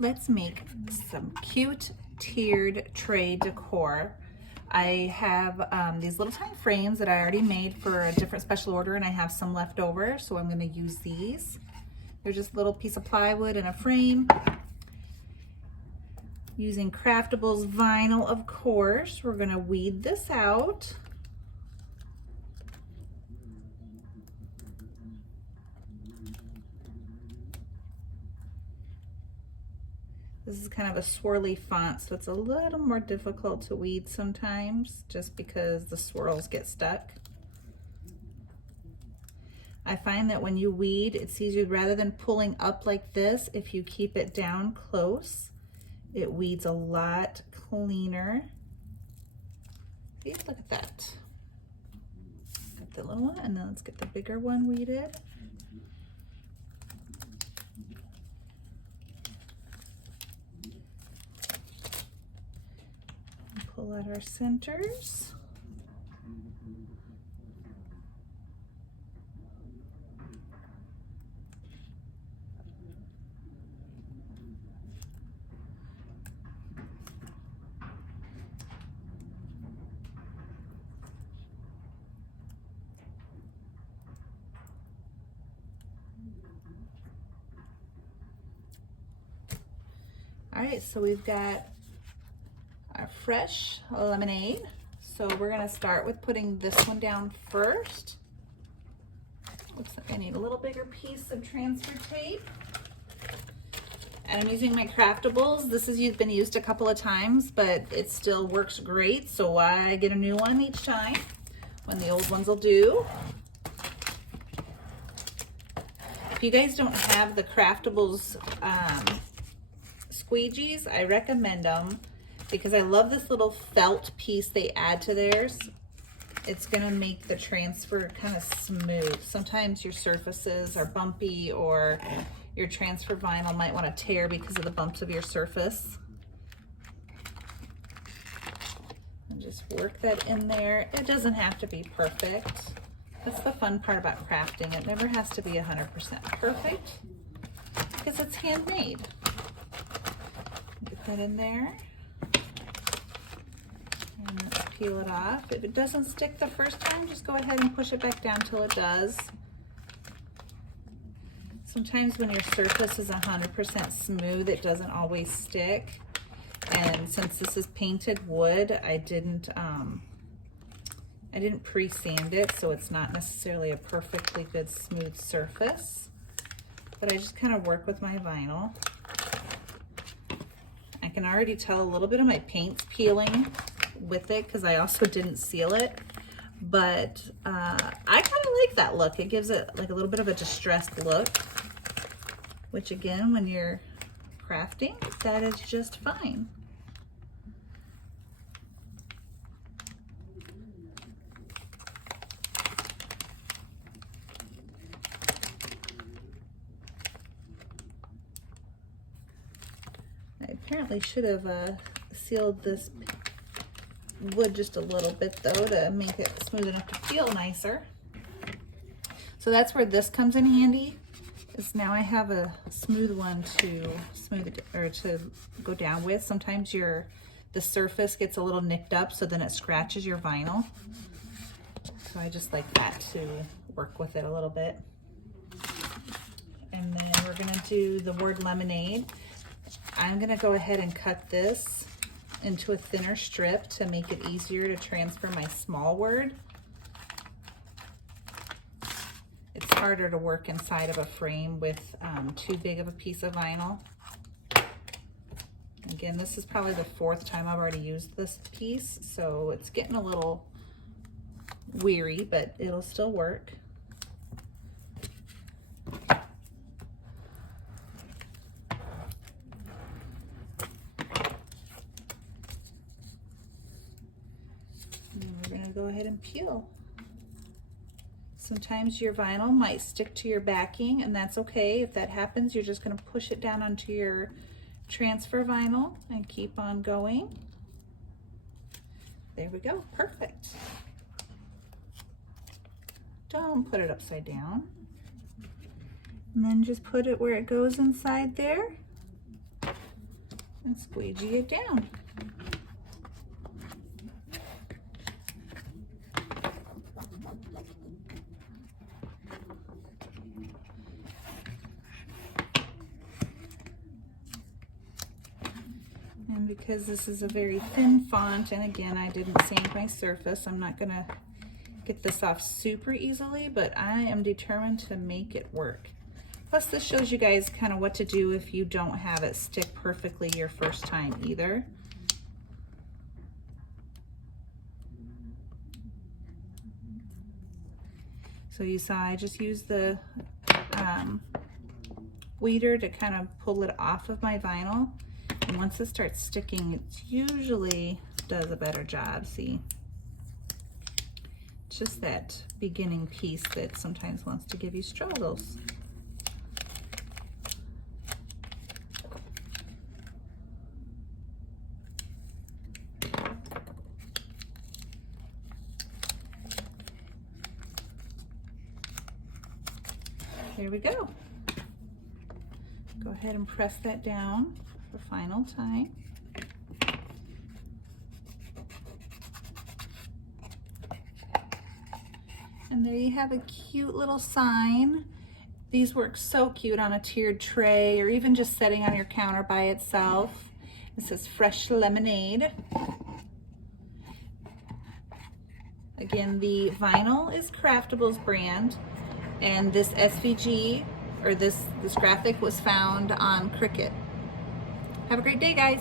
Let's make some cute tiered tray decor. I have these little tiny frames that I already made for a different special order, and I have some left over, so I'm going to use these. They're just a little piece of plywood and a frame. Using Craftables vinyl, of course. We're going to weed this out. This is kind of a swirly font, so it's a little more difficult to weed sometimes just because the swirls get stuck. I find that when you weed, it's easier, rather than pulling up like this, if you keep it down close, it weeds a lot cleaner. See, look at that. Got the little one, and then let's get the bigger one weeded. Pull out our centers. All right, so we've got our fresh lemonade. So we're gonna start with putting this one down first. Looks like I need a little bigger piece of transfer tape. And I'm using my Craftables. This has been used a couple of times, but it still works great. So why get a new one each time when the old ones will do? If you guys don't have the Craftables squeegees, I recommend them because I love this little felt piece they add to theirs. It's gonna make the transfer kind of smooth. Sometimes your surfaces are bumpy or your transfer vinyl might want to tear because of the bumps of your surface. And just work that in there. It doesn't have to be perfect. That's the fun part about crafting. It never has to be 100% perfect because it's handmade. Get that in there. And let's peel it off. If it doesn't stick the first time, just go ahead and push it back down till it does. Sometimes when your surface is 100% smooth, it doesn't always stick. And since this is painted wood, I didn't pre-sand it, so it's not necessarily a perfectly good smooth surface. But I just kind of work with my vinyl. I can already tell a little bit of my paint's peeling with it because I also didn't seal it. But I kind of like that look. It gives it like a little bit of a distressed look, which again, when you're crafting, that is just fine. I apparently should have sealed this wood just a little bit though to make it smooth enough to feel nicer. So that's where this comes in handy, is now I have a smooth one to smooth it or to go down with. Sometimes the surface gets a little nicked up, so then it scratches your vinyl. So I just like that to work with it a little bit. And then we're gonna do the word lemonade. I'm gonna go ahead and cut this into a thinner strip to make it easier to transfer my small word. It's harder to work inside of a frame with too big of a piece of vinyl. Again, this is probably the 4th time I've already used this piece, so it's getting a little weary, but it'll still work. Go ahead and peel. Sometimes your vinyl might stick to your backing, and that's okay. If that happens, you're just going to push it down onto your transfer vinyl and keep on going. There we go, perfect. Don't put it upside down. And then just put it where it goes inside there. and squeegee it down. And because this is a very thin font, and again, I didn't sand my surface, I'm not gonna get this off super easily, but I am determined to make it work. Plus, this shows you guys kind of what to do if you don't have it stick perfectly your first time either. So you saw I just used the weeder to kind of pull it off of my vinyl. And once it starts sticking, it usually does a better job, see? It's just that beginning piece that sometimes wants to give you struggles. There we go. Go ahead and press that down for final time. And there you have a cute little sign. These work so cute on a tiered tray or even just setting on your counter by itself. It says fresh lemonade. Again, the vinyl is Craftables brand, and this SVG or this graphic was found on Cricut. Have a great day, guys.